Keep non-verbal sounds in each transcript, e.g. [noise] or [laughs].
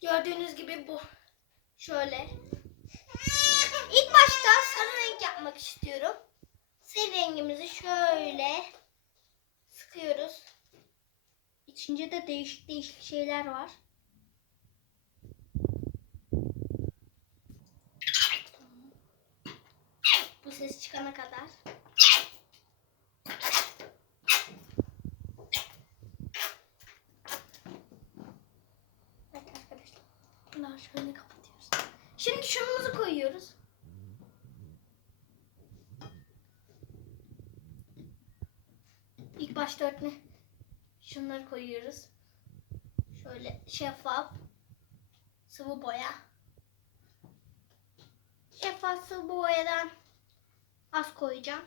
Gördüğünüz gibi bu. Şöyle. İlk başta sarı renk yapmak istiyorum. Sarı rengimizi şöyle sıkıyoruz. İçince de değişik değişik şeyler var. Bu ses çıkana kadar. Evet arkadaşlar. Bunları şöyle kapatıyoruz. Şimdi şunumuzu koyuyoruz. İlk başta örtme şunları koyuyoruz. Şöyle şeffaf sıvı boya. Şeffaf sıvı boyadan az koyacağım.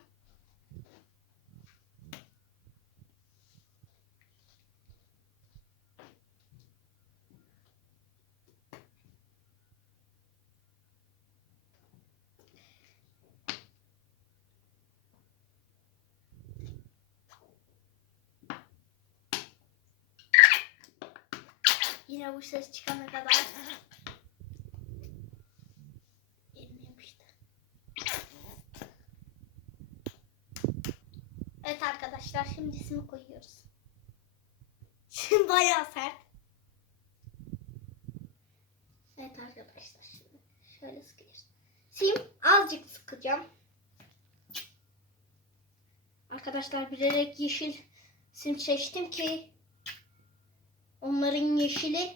Yine bu ses çıkana kadar. Evet arkadaşlar şimdi ismi koyuyoruz. Şimdi [laughs] bayağı sert. Evet arkadaşlar şimdi şöyle sıkıyoruz. Sim azıcık sıkacağım. Arkadaşlar bilerek yeşil sim seçtim ki Onların yeşili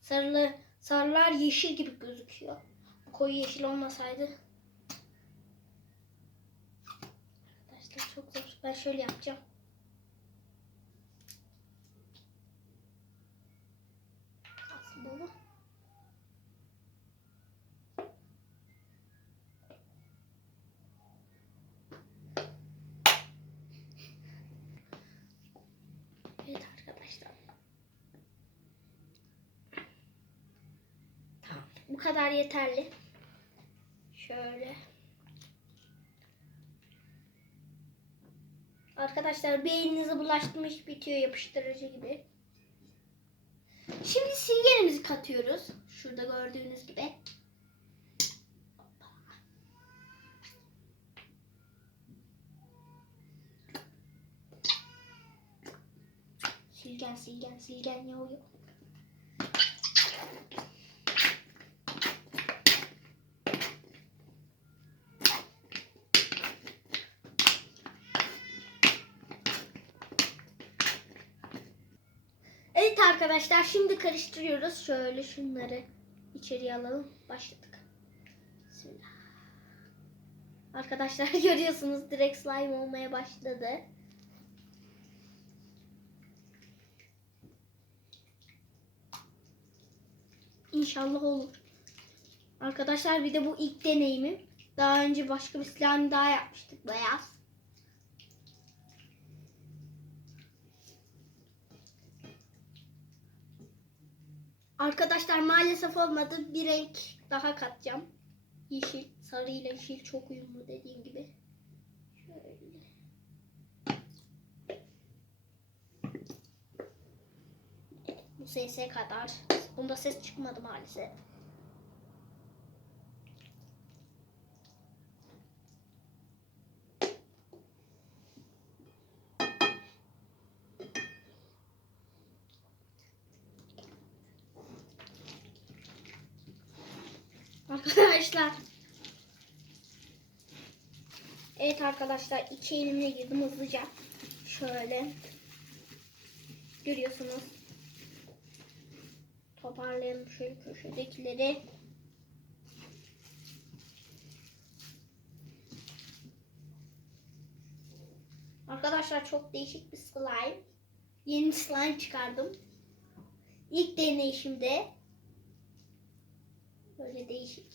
sarılı sarılar yeşil gibi gözüküyor. Koyu yeşil olmasaydı. Arkadaşlar çok zor. Ben şöyle yapacağım. Kalsın böyle. Evet arkadaşlar. Tamam. Bu kadar yeterli. Şöyle. Arkadaşlar bir elinize bulaştırmış bitiyor yapıştırıcı gibi. Şimdi silgenimizi katıyoruz. Şurada gördüğünüz gibi. Silgen silgen silgen yağıyor. Evet arkadaşlar şimdi karıştırıyoruz. Şöyle şunları içeriye alalım. Başladık. Bismillah. Arkadaşlar [laughs] görüyorsunuz direkt slime olmaya başladı. İnşallah olur. Arkadaşlar bir de bu ilk deneyimim. Daha önce başka bir slime daha yapmıştık beyaz. Arkadaşlar maalesef olmadı. Bir renk daha katacağım. Yeşil, sarı ile yeşil çok uyumlu dediğim gibi. Şöyle. Bu sese kadar. Bunda ses çıkmadı maalesef. Arkadaşlar. Evet arkadaşlar iki elimle girdim hızlıca. Şöyle. Görüyorsunuz. Toparlayalım şöyle köşedekileri. Arkadaşlar çok değişik bir slime. Yeni slime çıkardım. İlk deneyişimde. Böyle değişik.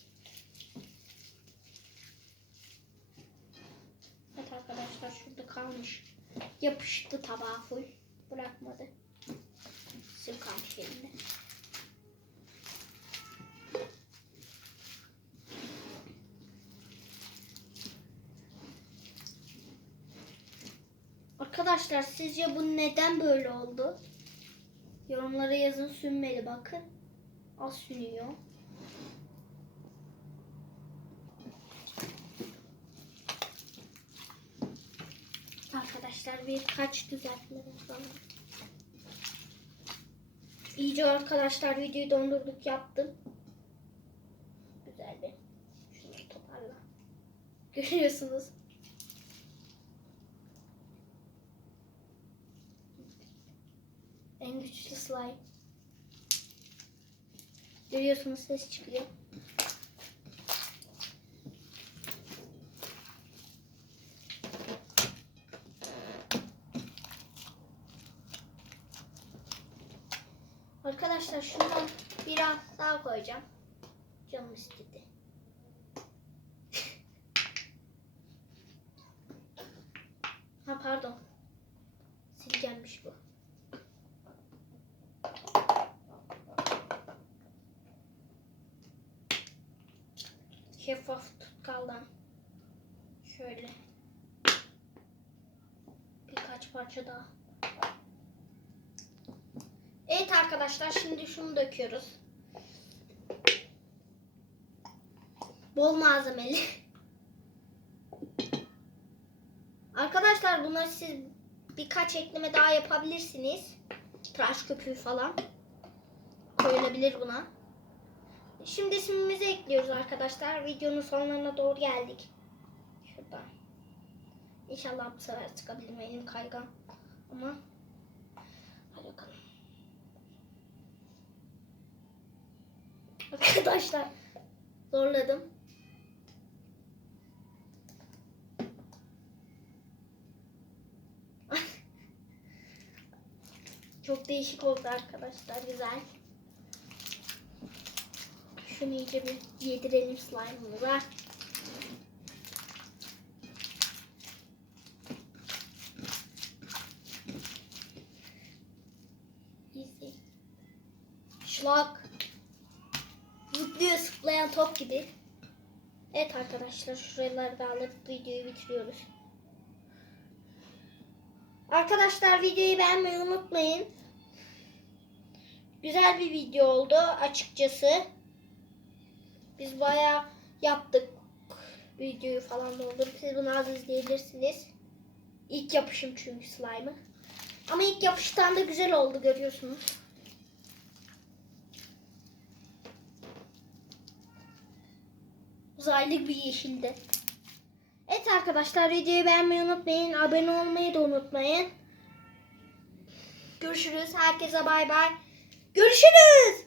Evet arkadaşlar şurada kalmış. Yapıştı tabağa full. Bırakmadı. Sim kalmış elimde. Arkadaşlar sizce bu neden böyle oldu? Yorumlara yazın sünmeli bakın. Az sürüyor. Arkadaşlar birkaç düzeltmemiz var. İyice arkadaşlar videoyu dondurduk yaptım. Güzel bir. Şunu toparla. [laughs] Görüyorsunuz. En güçlü slime. Görüyorsunuz ses çıkıyor. Arkadaşlar şundan biraz daha koyacağım. Canım istedi. [laughs] ha pardon. Silgenmiş bu. Şeffaf tutkaldan şöyle birkaç parça daha. Evet arkadaşlar şimdi şunu döküyoruz. Bol malzemeli. Arkadaşlar bunları siz birkaç ekleme daha yapabilirsiniz. Tıraş köpüğü falan koyulabilir buna. Şimdi simimizi ekliyoruz arkadaşlar. Videonun sonlarına doğru geldik. Şuradan. İnşallah bu sefer çıkabilirim elim kaygan. Ama hadi bakalım. Arkadaşlar zorladım. Çok değişik oldu arkadaşlar. Güzel. Şunu iyice bir yedirelim slime'ımıza. Şlak. Zıplıyor zıplayan top gibi. Evet arkadaşlar şuraları da alıp videoyu bitiriyoruz. Arkadaşlar videoyu beğenmeyi unutmayın. Güzel bir video oldu açıkçası. Biz bayağı yaptık videoyu falan doldurup siz bunu az izleyebilirsiniz. İlk yapışım çünkü slime'ı. Ama ilk yapıştan da güzel oldu görüyorsunuz. Uzaylı bir yeşildi. Evet arkadaşlar videoyu beğenmeyi unutmayın. Abone olmayı da unutmayın. Görüşürüz. Herkese bay bay. Görüşürüz.